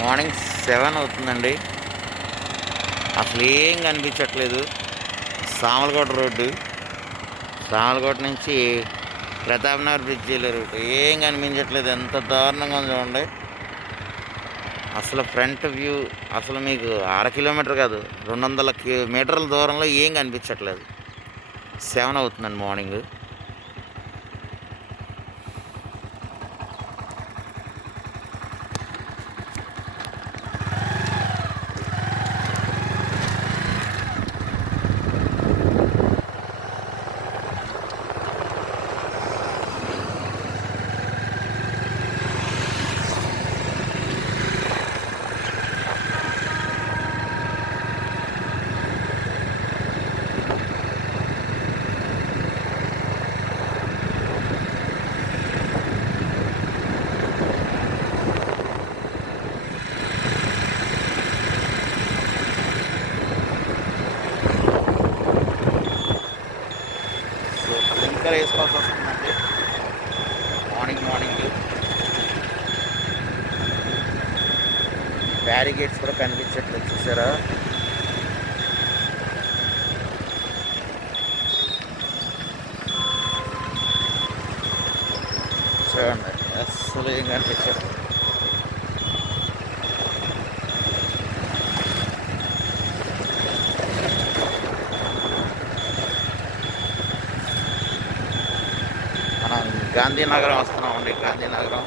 మార్నింగ్ 7 అవుతుందండి. అసలు ఏం కనిపించట్లేదు. సామలకోట రోడ్డు, సామలకోట నుంచి ప్రతాప్నగర్ బ్రిడ్జ్ వెళ్ళే రూట్ ఏం కనిపించట్లేదు. ఎంత దారుణంగా ఉంది చూడండి. అసలు ఫ్రంట్ వ్యూ అసలు మీకు 1/2 కిలోమీటర్ కాదు, 200 మీటర్ల దూరంలో ఏం కనిపించట్లేదు. 7 అవుతుందండి మార్నింగ్. సో బ్లింకర్ వేసుకోవాల్సి వస్తుందండి మార్నింగ్. బ్యారిగేట్స్ కూడా కనిపించట్లేదు, చూసారా? చూడండి, అస్సలు ఏం కనిపించట్లేదు. మనం గాంధీనగరం వస్తున్నామండి. గాంధీనగరం